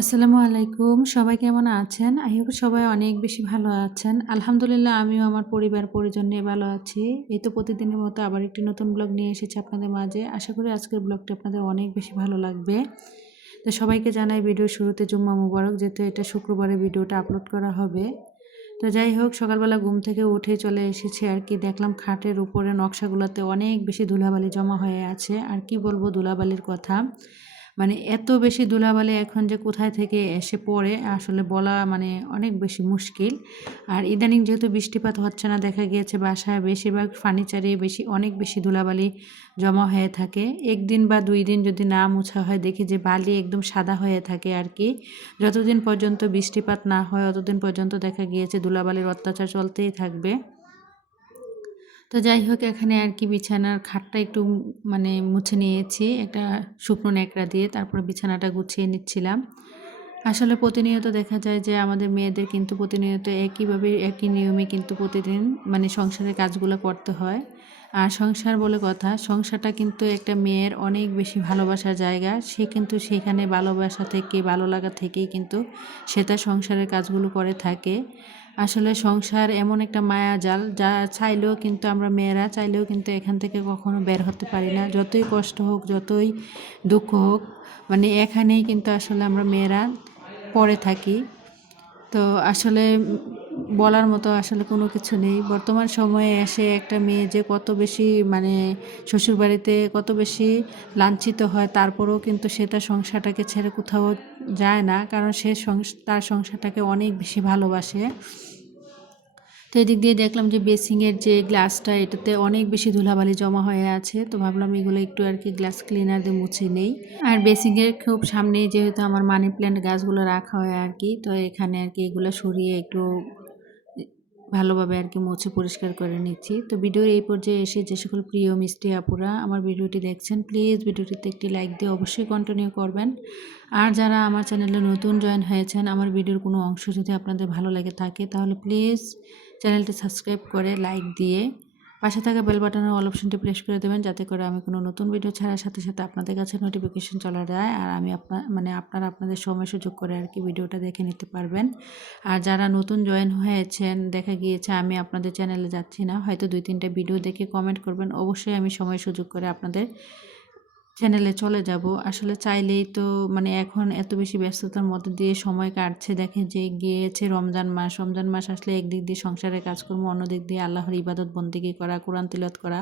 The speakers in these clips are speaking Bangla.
আসসালামু আলাইকুম। সবাই কেমন আছেন? I hope সবাই অনেক বেশি ভালো আছেন। আলহামদুলিল্লাহ আমিও আমার পরিবার-পরিজন নিয়ে ভালো আছি। এই তো প্রতিদিনের মতো আবার একটি নতুন ব্লগ নিয়ে এসেছি আপনাদের মাঝে। আশা করি আজকের ব্লগটা আপনাদের অনেক বেশি ভালো লাগবে। তো সবাইকে জানাই ভিডিওর শুরুতে জুম্মা মুবারক, যেহেতু এটা শুক্রবারে ভিডিওটা আপলোড করা হবে। তো যাই হোক, সকালবেলা ঘুম থেকে উঠে চলে এসেছি আর কি। দেখলাম খাটের উপরে নকশাগুলোতে অনেক বেশি ধুলাবালি জমা হয়ে আছে। আর কি বলবো ধুলাবালির কথা। মানে এত বেশি ধুলাবালি এখন যে কোথায় থেকে এসে পড়ে আসলে বলা মানে অনেক বেশি মুশকিল। আর ইদানিং যেহেতু বৃষ্টিপাত হচ্ছে না, দেখা গিয়েছে বাসায় বেশিরভাগ ফার্নিচারে অনেক বেশি ধুলাবালি জমা হয়ে থাকে। ১ দিন বা ২ দিন যদি না মোছা হয়, দেখি যে বালি একদম সাদা হয়ে থাকে আর কি। যতদিন পর্যন্ত বৃষ্টিপাত না হয় ততদিন পর্যন্ত দেখা গিয়েছে ধুলাবালির অত্যাচার চলতেই থাকবে। তো যাই হোক, এখানে আর কি বিছানার খাটটা একটু মানে মুছে নিয়েছি একটা শুকনো ন্যাকড়া দিয়ে, তারপরে বিছানাটা গুছিয়ে নিচ্ছিলাম। আসলে প্রতিনিয়ত দেখা যায় যে আমাদের মেয়েদের কিন্তু প্রতিনিয়ত একইভাবে একই নিয়মে কিন্তু প্রতিদিন মানে সংসারের কাজগুলো করতে হয়। আর সংসার বলে কথা, সংসারটা কিন্তু একটা মেয়ের অনেক বেশি ভালোবাসার জায়গা। সে কিন্তু সেখানে ভালোবাসা থেকে ভালো লাগা থেকেই কিন্তু সে তার সংসারের কাজগুলো করে থাকে। আসলে সংসার এমন একটা মায়াজাল, যা চাইলেও কিন্তু আমরা মেয়েরা চাইলেও কিন্তু এখান থেকে কখনো বের হতে পারি না। যতই কষ্ট হোক, যতই দুঃখ হোক, মানে এখানেই কিন্তু আসলে আমরা মেয়েরা পড়ে থাকি। তো আসলে বলার মতো আসলে কোনো কিছু নেই। বর্তমান সময়ে এসে একটা মেয়ে যে কত বেশি মানে শ্বশুরবাড়িতে কত বেশি লাঞ্ছিত হয়, তারপরেও কিন্তু সে তার সংসারটাকে ছেড়ে কোথাও যায় না। কারণ সে তার সংসারটাকে অনেক বেশি ভালোবাসে। তো এদিক দিয়ে দেখলাম যে বেসিংয়ের যে গ্লাসটা, এটাতে অনেক বেশি ধুলাবালি জমা হয়ে আছে। তো ভাবলাম এগুলো একটু আর কি গ্লাস ক্লিনার দিয়ে মুছে নেই। আর বেসিংয়ের খুব সামনেই যেহেতু আমার মানি প্ল্যান্ট গাছগুলো রাখা হয় আর কি, তো এখানে আর কি এগুলো সরিয়ে একটু ভালোভাবে আর কি মুছে পরিষ্কার করে নিচ্ছি। তো ভিডিওর এই পর্যায়ে এসে যে সকল প্রিয় মিষ্টি আপুরা আমার ভিডিওটি দেখছেন, প্লিজ ভিডিওটিতে একটি লাইক দিয়ে অবশ্যই কন্টিনিউ করবেন। আর যারা আমার চ্যানেলে নতুন জয়েন হয়েছেন, আমার ভিডিওর কোনো অংশ যদি আপনাদের ভালো লেগে থাকে, তাহলে প্লিজ চ্যানেলটি সাবস্ক্রাইব করে লাইক দিয়ে পাশে থাকা বেল বাটনের অল অপশনটি প্রেস করে দেবেন, যাতে করে আমি কোনো নতুন ভিডিও ছাড়ার সাথে সাথে আপনাদের কাছে নোটিফিকেশন চলে যায় আর আমি আপনারা আপনাদের সময় সুযোগ করে আর কি ভিডিওটা দেখে নিতে পারবেন। আর যারা নতুন জয়েন হয়েছেন, দেখা গিয়েছে আমি আপনাদের চ্যানেলে যাচ্ছি না, হয়তো ২-৩টা ভিডিও দেখে কমেন্ট করবেন, অবশ্যই আমি সময় সুযোগ করে আপনাদের চ্যানেলে চলে যাব। আসলে চাইলেই তো মানে এখন এত বেশি ব্যস্ততার মধ্যে দিয়ে সময় কাটছে। দেখে যে গিয়েছে রমজান মাস আসলে একদিক দিয়ে সংসারের কাজকর্ম, অন্যদিক দিয়ে আল্লাহর ইবাদত বন্দেগী করা, কোরআন তিলাওয়াত করা।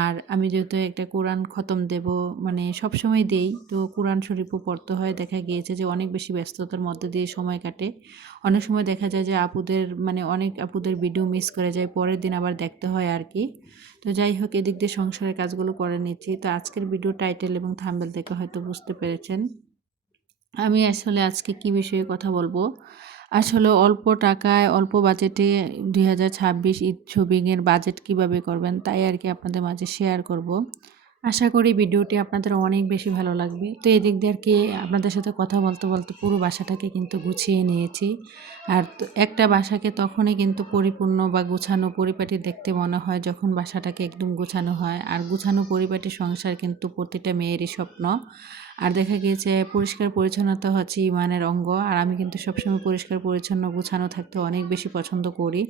আর আমি যেহেতু একটা কোরআন খতম দেব, মানে সবসময় দেই, তো কোরআন শরীফও পড়তে হয়। দেখা গিয়েছে যে অনেক বেশি ব্যস্ততার মধ্যে দিয়ে সময় কাটে। অনেক সময় দেখা যায় যে অনেক আপুদের ভিডিও মিস করে যায়, পরের দিন আবার দেখতে হয় আর কি। তো যাই হোক, এদিক দিয়ে সংসারের কাজগুলো করে নিচ্ছি। তো আজকের ভিডিও টাইটেল এবং থাম্বনেল দেখে হয়তো বুঝতে পেরেছেন আমি আসলে আজকে কি বিষয়ে কথা বলবো। আসলে অল্প টাকায় অল্প বাজেটে 2026 ঈদ শপিংয়ের বাজেট কিভাবে করবেন, তাই আর কি আপনাদের মাঝে শেয়ার করব। আশা করি ভিডিওটি আপনাদের অনেক বেশি ভালো লাগবে। তো এদিক দিয়ে আর কি আপনাদের সাথে কথা বলতে বলতে পুরো বাসাটাকে কিন্তু গুছিয়ে নিয়েছি। আর একটা বাসাকে তখনই কিন্তু পরিপূর্ণ বা গুছানো পরিপাটি দেখতে মনে হয় যখন বাসাটাকে একদম গুছানো হয়। আর গুছানো পরিপাটি সংসার কিন্তু প্রতিটা মেয়েরই স্বপ্ন। আর দেখা গিয়েছে পরিষ্কার পরিচ্ছন্নতা হচ্ছে ইমানের অঙ্গ। আর আমি কিন্তু সবসময় পরিষ্কার পরিচ্ছন্ন গুছানো থাকতে অনেক বেশি পছন্দ করি।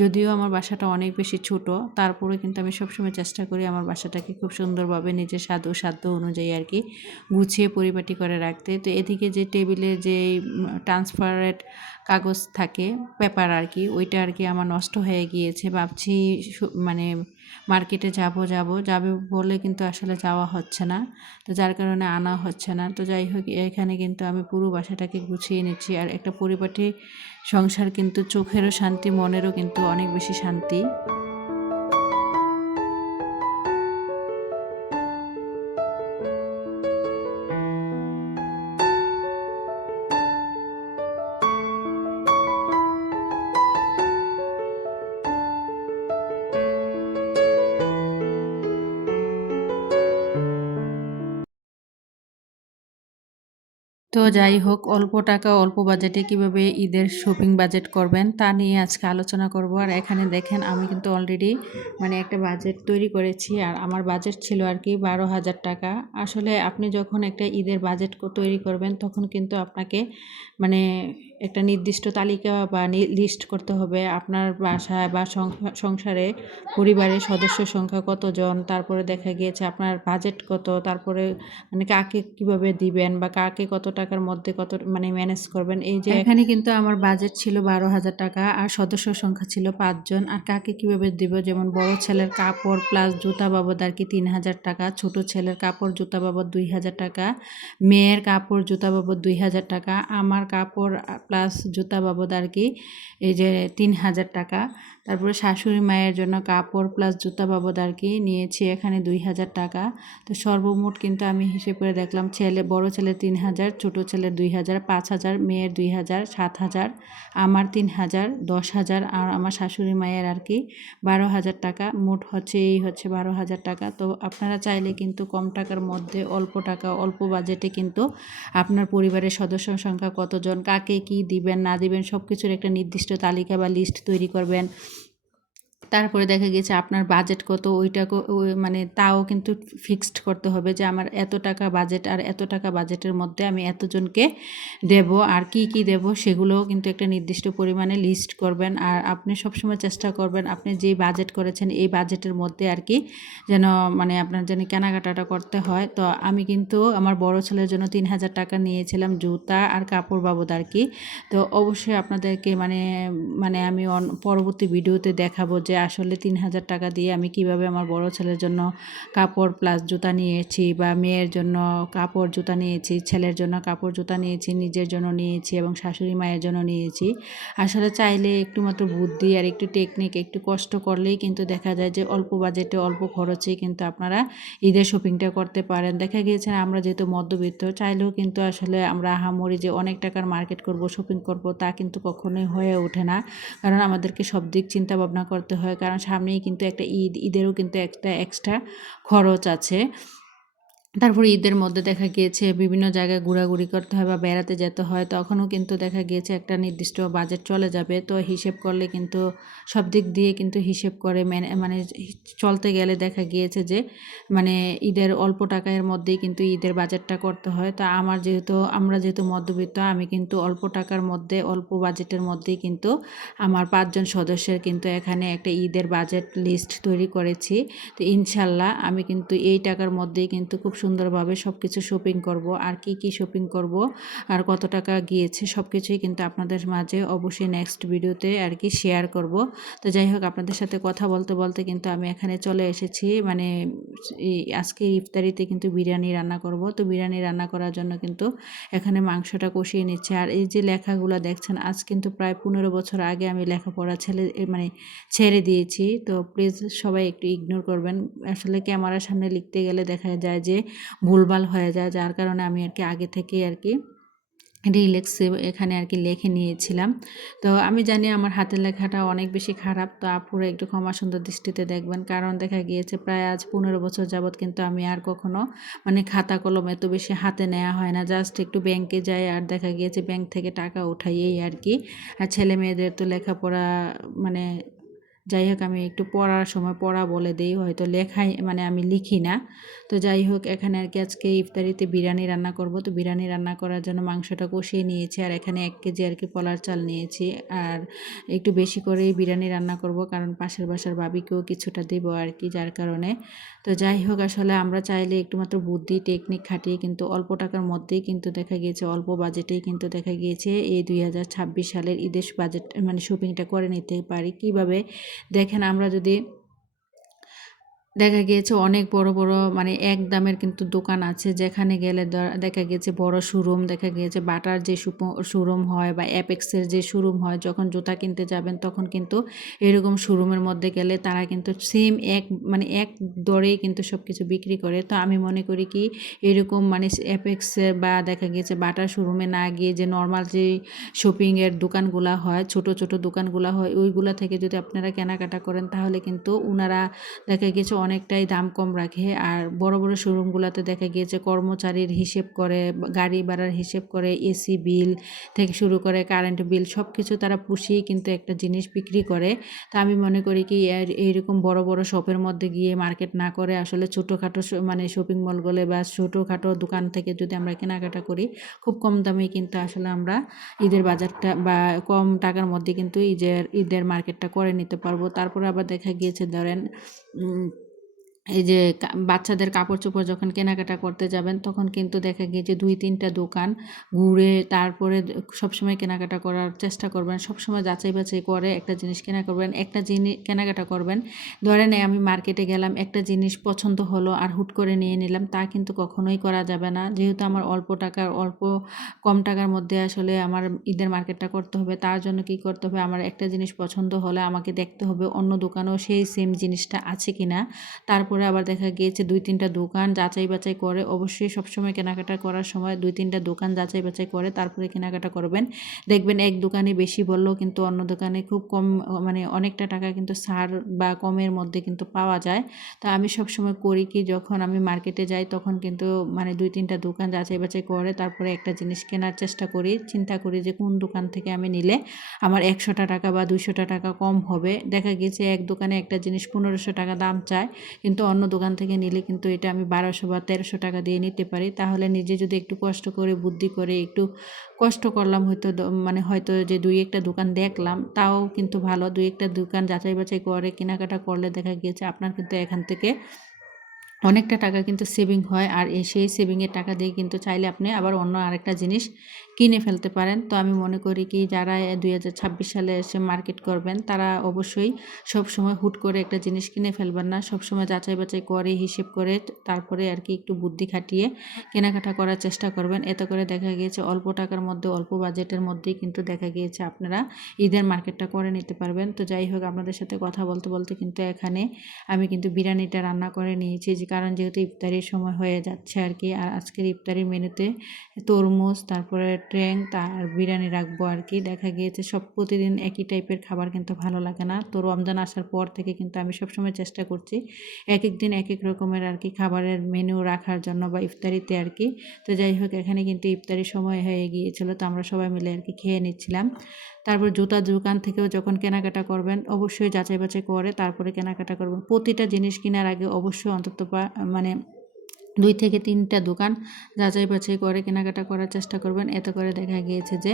যদিও আমার বাসাটা অনেক বেশি ছোট, তারপরেও কিন্তু আমি সবসময় চেষ্টা করি আমার বাসাটাকে খুব সুন্দরভাবে নিজের সাধ্য অনুযায়ী আর কি গুছিয়ে পরিপাটি করে রাখতে। তো এদিকে যে টেবিলে যে ট্রান্সপারেন্ট কাগজ থাকে, পেপার আর কি, ওইটা আর কি আমার নষ্ট হয়ে গিয়েছে। ভাবছি মানে মার্কেটে যাবে বলে কিন্তু আসলে যাওয়া হচ্ছে না। তো যার কারণে আনা হচ্ছে না। তো যাই হোক, এখানে কিন্তু আমি পুরো বাসাটাকে গুছিয়ে নিচ্ছি। আর একটা পরিপাটি সংসার কিন্তু চোখেরও শান্তি, মনেরও কিন্তু অনেক বেশি শান্তি। তো যাই হোক, অল্প টাকা অল্প বাজেটে কিভাবে ঈদের শপিং বাজেট করবেন তা নিয়ে আজকে আলোচনা করব। আর এখানে দেখেন আমি কিন্তু অলরেডি মানে একটা বাজেট তৈরি করেছি, আর আমার বাজেট ছিল আর কি 12,000 টাকা। আসলে আপনি যখন একটা ঈদের বাজেট তৈরি করবেন তখন কিন্তু আপনাকে মানে একটা নির্দিষ্ট তালিকা বা লিস্ট করতে হবে আপনার বাসায় বা সংসারে পরিবারের সদস্য সংখ্যা কতজন, তারপরে দেখা গিয়েছে আপনার বাজেট কত, তারপরে মানে কাকে কিভাবে দিবেন বা কাকে কত টাকার মধ্যে কত মানে ম্যানেজ করবেন। এই যে এখানে কিন্তু আমার বাজেট ছিল 12,000 টাকা, আর সদস্য সংখ্যা ছিল 5 জন। আর কাকে কিভাবে দিব, যেমন বড় ছেলের কাপড় প্লাস জুতা বাবদ আর কি 3,000 টাকা, ছোট ছেলের কাপড় জুতা বাবদ 2,000 টাকা, মেয়ের কাপড় জুতা বাবদ 2,000 টাকা, আমার কাপড় প্লাস জুতা বাবদ আর কি এই যে 3,000 টাকা। তারপরে শাশুড়ি মায়ের জন্য কাপড় প্লাস জুতা বাবদ আর কি নিয়েছি এখানে 2,000 টাকা। তো সর্বমোট কিন্তু আমি হিসেব করে দেখলাম, বড় ছেলের 3,000, ছোটো ছেলের 2,000, 5,000, মেয়ের 2,000, 7,000, আমার 3,000, 10,000, আর আমার শাশুড়ি মায়ের আর কি 12,000 টাকা। মোট হচ্ছে 12,000 টাকা। তো আপনারা চাইলে কিন্তু কম টাকার মধ্যে অল্প টাকা অল্প বাজেটে কিন্তু আপনার পরিবারের সদস্য সংখ্যা কতজন, কাকে কি দিবেন না দিবেন সব কিছুর একটা নির্দিষ্ট তালিকা বা লিস্ট তৈরি করবেন। তারপরে দেখা গেছে আপনার বাজেট কত, ওইটা মানে তাও কিন্তু ফিক্সড করতে হবে যে আমার এত টাকা বাজেট, আর এত টাকা বাজেটের মধ্যে আমি এতজনকে দেব, আর কি কি দেব সেগুলোও কিন্তু একটা নির্দিষ্ট পরিমাণে লিস্ট করবেন। আর আপনি সবসময় চেষ্টা করবেন আপনি যেই বাজেট করেছেন এই বাজেটের মধ্যে আর কি যেন মানে আপনার যেন কেনাকাটাটা করতে হয়। তো আমি কিন্তু আমার বড় ছেলের জন্য 3,000 টাকা নিয়েছিলাম জুতা আর কাপড় বাবদ আর কি। তো অবশ্যই আপনাদেরকে মানে মানে আমি পরবর্তী ভিডিওতে দেখাবো যে আসলে 3,000 টাকা দিয়ে আমি কিভাবে আমার বড় ছেলের জন্য কাপড় প্লাস জুতা নিয়েছি, বা মেয়ের জন্য কাপড় জুতা নিয়েছি, ছেলের জন্য কাপড় জুতা নিয়েছি, নিজের জন্য নিয়েছি এবং শাশুড়ি মায়ের জন্য নিয়েছি। আসলে চাইলে একটু মাত্র বুদ্ধি আর একটু টেকনিক একটু কষ্ট করলেই কিন্তু দেখা যায় যে অল্প বাজেটে অল্প খরচে কিন্তু আপনারা ঈদের শপিংটা করতে পারেন। দেখা গিয়েছে আমরা যেহেতু মধ্যবিত্ত, চাইলেও কিন্তু আসলে আমরা আহামরি যে অনেক টাকার মার্কেট করব শপিং করব তা কিন্তু কখনোই হয়ে ওঠে না। কারণ আমাদেরকে সব দিক চিন্তা ভাবনা করতে হয়, কারণ সামনেই কিন্তু একটা ঈদেরও কিন্তু একটা এক্সট্রা খরচ আছে। তারপরে ঈদের মধ্যে দেখা গিয়েছে বিভিন্ন জায়গায় ঘোরাঘুরি করতে হয় বা বেড়াতে যেতে হয়, তখনও কিন্তু দেখা গিয়েছে একটা নির্দিষ্ট বাজেট চলে যাবে। তো হিসেব করলে কিন্তু সব দিক দিয়ে কিন্তু হিসেব করে মানে চলতে গেলে দেখা গিয়েছে যে মানে ঈদের অল্প টাকার মধ্যেই কিন্তু ঈদের বাজেটটা করতে হয়। তো আমরা যেহেতু মধ্যবিত্ত, আমি কিন্তু অল্প টাকার মধ্যে অল্প বাজেটের মধ্যেই কিন্তু আমার 5 জন সদস্যের কিন্তু এখানে একটা ঈদের বাজেট লিস্ট তৈরি করেছি। তো ইনশাল্লাহ আমি কিন্তু এই টাকার মধ্যেই কিন্তু খুব সুন্দরভাবে সব কিছু শপিং করব। আর কি কি শপিং করব আর কত টাকা গিয়েছে সব কিছুই কিন্তু আপনাদের মাঝে অবশ্যই নেক্সট ভিডিওতে আর কি শেয়ার করব। তো যাই হোক, আপনাদের সাথে কথা বলতে বলতে কিন্তু আমি এখানে চলে এসেছি মানে আজকে ইফতারিতে কিন্তু বিরিয়ানি রান্না করব। তো বিরিয়ানি রান্না করার জন্য কিন্তু এখানে মাংসটা কষিয়ে নিচ্ছে। আর এই যে লেখাগুলো দেখছেন, আজ কিন্তু প্রায় 15 বছর আগে আমি লেখাপড়া মানে ছেড়ে দিয়েছি। তো প্লিজ সবাই একটু ইগনোর করবেন। আসলে ক্যামেরার সামনে লিখতে গেলে দেখা যায় যে ভুলভাল হয়ে যায়, যার কারণে আমি আর কি আগে থেকেই আর কি রিল্যাক্সে এখানে আর কি লিখে নিয়েছিলাম। তো আমি জানি আমার হাতের লেখাটা অনেক বেশি খারাপ, তো আপুরা একটু ক্ষমা সুন্দর দৃষ্টিতে দেখবেন। কারণ দেখা গিয়েছে প্রায় আজ 15 বছর যাবৎ কিন্তু আমি আর কখনো মানে খাতা কলম এত বেশি হাতে নেওয়া হয় না, জাস্ট একটু ব্যাংকে যাই আর দেখা গিয়েছে ব্যাংক থেকে টাকা উঠাই এই আর কি। আর ছেলে মেয়েদের তো লেখাপড়া মানে যাই হোক, আমি একটু পড়ার সময় পড়া বলে দেই, হয়তো লেখাই মানে আমি লিখি না। তো যাই হোক, এখানে আর কি আজকে ইফতারিতে বিরিয়ানি রান্না করব। তো বিরিয়ানি রান্না করার জন্য মাংসটা কষিয়ে নিয়েছি, আর এখানে 1 কেজি আর কি পোলার চাল নিয়েছি। আর একটু বেশি করেই বিরিয়ানি রান্না করব, কারণ পাশের বাসার ভাবিকেও কিছুটা দেবো আর কি, যার কারণে। তো যাই হোক, আসলে আমরা চাইলে একটু মাত্র বুদ্ধি টেকনিক খাটিয়ে কিন্তু অল্প টাকার মধ্যেই কিন্তু দেখা গিয়েছে অল্প বাজেটেই কিন্তু দেখা গিয়েছে এই 2026 সালের ঈদের বাজেট মানে শপিংটা করে নিতে পারি। কিভাবে দেখেন, আমরা যদি দেখা গিয়েছে অনেক বড় বড় মানে এক দামের কিন্তু দোকান আছে, যেখানে গেলে দেখা গিয়েছে বড় শোরুম, দেখা গিয়েছে বাটার যে শোরুম হয় বা অ্যাপেক্সের যে শোরুম হয়, যখন জুতা কিনতে যাবেন তখন কিন্তু এরকম শোরুমের মধ্যে গেলে তারা কিন্তু সেম মানে এক দরেই কিন্তু সব কিছু বিক্রি করে। তো আমি মনে করি কি এরকম মানে অ্যাপেক্সের বা দেখা গিয়েছে বাটার শোরুমে না গিয়ে যে নর্মাল যে শপিংয়ের দোকানগুলো হয়, ছোট ছোট দোকানগুলো হয়, ওইগুলো থেকে যদি আপনারা কেনাকাটা করেন তাহলে কিন্তু ওনারা দেখা গেছে অনেকটাই দাম কম রাখে। আর বড় বড় শোরুমগুলোতে দেখা গিয়েছে কর্মচারীর হিসেব করে, গাড়ি ভাড়ার হিসেব করে, এসি বিল থেকে শুরু করে কারেন্ট বিল সব কিছু তারা পুষিয়ে কিন্তু একটা জিনিস বিক্রি করে। তা আমি মনে করি কি এইরকম বড় বড় শপের মধ্যে গিয়ে মার্কেট না করে আসলে ছোটোখাটো মানে শপিং মলগুলো বা ছোটোখাটো দোকান থেকে যদি আমরা কেনাকাটা করি, খুব কম দামে কিন্তু আসলে আমরা ঈদের বাজারটা বা কম টাকার মধ্যে কিন্তু ঈদের মার্কেটটা করে নিতে পারবো। তারপরে আবার দেখা গিয়েছে ধরেন এই যে বাচ্চাদের কাপড় চোপড় যখন কেনাকাটা করতে যাবেন তখন কিন্তু দেখা গিয়েছে 2-3টা দোকান ঘুরে তারপরে সবসময় কেনাকাটা করার চেষ্টা করবেন। সবসময় যাচাই বাছাই করে একটা জিনিস একটা জিনিস কেনাকাটা করবেন। ধরেন আমি মার্কেটে গেলাম, একটা জিনিস পছন্দ হলো আর হুট করে নিয়ে নিলাম, তা কিন্তু কখনোই করা যাবে না। যেহেতু আমার কম টাকার মধ্যে আসলে আমার ঈদের মার্কেটটা করতে হবে, তার জন্য কি করতে হবে, আমার একটা জিনিস পছন্দ হলে আমাকে দেখতে হবে অন্য দোকানেও সেই সেম জিনিসটা আছে কিনা। তারপরে আবার দেখা গিয়েছে 2-3টা দোকান যাচাই বাছাই করে, অবশ্যই সবসময় কেনাকাটা করার সময় 2-3টা দোকান যাচাই বাছাই করে তারপরে কেনাকাটা করবেন। দেখবেন এক দোকানে বেশি বললেও কিন্তু অন্য দোকানে খুব কম, মানে অনেকটা টাকা কিন্তু ছাড় বা কমের মধ্যে কিন্তু পাওয়া যায়। তা আমি সবসময় করি কি, যখন আমি মার্কেটে যাই তখন কিন্তু মানে 2-3টা দোকান যাচাই বাছাই করে তারপরে একটা জিনিস কেনার চেষ্টা করি। চিন্তা করি যে কোন দোকান থেকে আমি নিলে আমার 100টা টাকা বা 200টা টাকা কম হবে। দেখা গেছে এক দোকানে একটা জিনিস 1500 টাকা দাম চায়, কিন্তু অন্য দোকান থেকে নিলে কিন্তু এটা আমি 1200 বা 1300 টাকা দিয়ে নিতে পারি। তাহলে নিজে যদি একটু কষ্ট করে বুদ্ধি করে একটু কষ্ট করলাম, হয়তো যে 2-1টা দোকান দেখলাম, তাও কিন্তু ভালো। 2-1টা দোকান যাচাই বাছাই করে কেনাকাটা করলে দেখা গিয়েছে আপনার কিন্তু এখান থেকে অনেকটা টাকা কিন্তু সেভিং হয়। আর সেই সেভিংয়ের টাকা দিয়ে কিন্তু চাইলে আপনি আবার অন্য আরেকটা জিনিস কিনে ফেলতে পারেন। তো আমি মনে করি কি, যারা 2026 সালে এসে মার্কেট করবেন তারা অবশ্যই সবসময় হুট করে একটা জিনিস কিনে ফেলবেন না। সবসময় যাচাই বাছাই করে হিসেব করে তারপরে আর কি একটু বুদ্ধি খাটিয়ে কেনাকাটা করার চেষ্টা করবেন। এতে করে দেখা গিয়েছে অল্প টাকার মধ্যে, অল্প বাজেটের মধ্যেই কিন্তু দেখা গিয়েছে আপনারা ঈদের মার্কেটটা করে নিতে পারবেন। তো যাই হোক, আপনাদের সাথে কথা বলতে বলতে কিন্তু এখানে আমি কিন্তু বিরিয়ানিটা রান্না করে নিয়েছি, কারণ যেহেতু ইফতারির সময় হয়ে যাচ্ছে আর কি। আর আজকের ইফতারির মেনুতে তরমুজ, তারপরে তার বিরিয়ানি রাখবো আর কি। দেখা গিয়েছে সব প্রতিদিন একই টাইপের খাবার কিন্তু ভালো লাগে না। তো রমজান আসার পর থেকে কিন্তু আমি সবসময় চেষ্টা করছি এক এক দিন এক এক রকমের আর কি খাবারের মেনু রাখার জন্য বা ইফতারিতে আর কি। তো যাই হোক, এখানে কিন্তু ইফতারির সময় হয়ে গিয়েছিল, তো আমরা সবাই মিলে আর কি খেয়ে নিচ্ছিলাম। তারপর জুতার দোকান থেকেও যখন কেনাকাটা করবেন অবশ্যই যাচাই বাছাই করে তারপরে কেনাকাটা করবেন। প্রতিটা জিনিস কেনার আগে অবশ্যই অন্তত মানে 2-3টা দোকান যাচাই বাছাই করে কেনাকাটা করার চেষ্টা করবেন। এতে করে দেখা গিয়েছে যে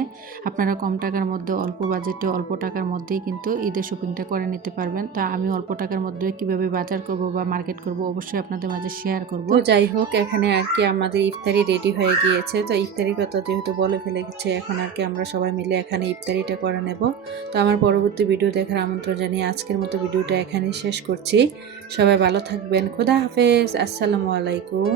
আপনারা কম টাকার মধ্যে, অল্প বাজেটে, অল্প টাকার মধ্যেই কিন্তু ঈদের শপিংটা করে নিতে পারবেন। তা আমি অল্প টাকার মধ্যে কীভাবে বাজার করব বা মার্কেট করব অবশ্যই আপনাদের মাঝে শেয়ার করব। তো যাই হোক, এখানে আর কি আমাদের ইফতারি রেডি হয়ে গিয়েছে। তো ইফতারির কথা যেহেতু বলে ফেলেছে, এখন আর কি আমরা সবাই মিলে এখানে ইফতারিটা করে নেব। তো আমার পরবর্তী ভিডিও দেখার আমন্ত্রণ জানিয়ে আজকের মতো ভিডিওটা এখানেই শেষ করছি। সবাই ভালো থাকবেন। খোদা হাফেজ। আসসালামু আলাইকুম।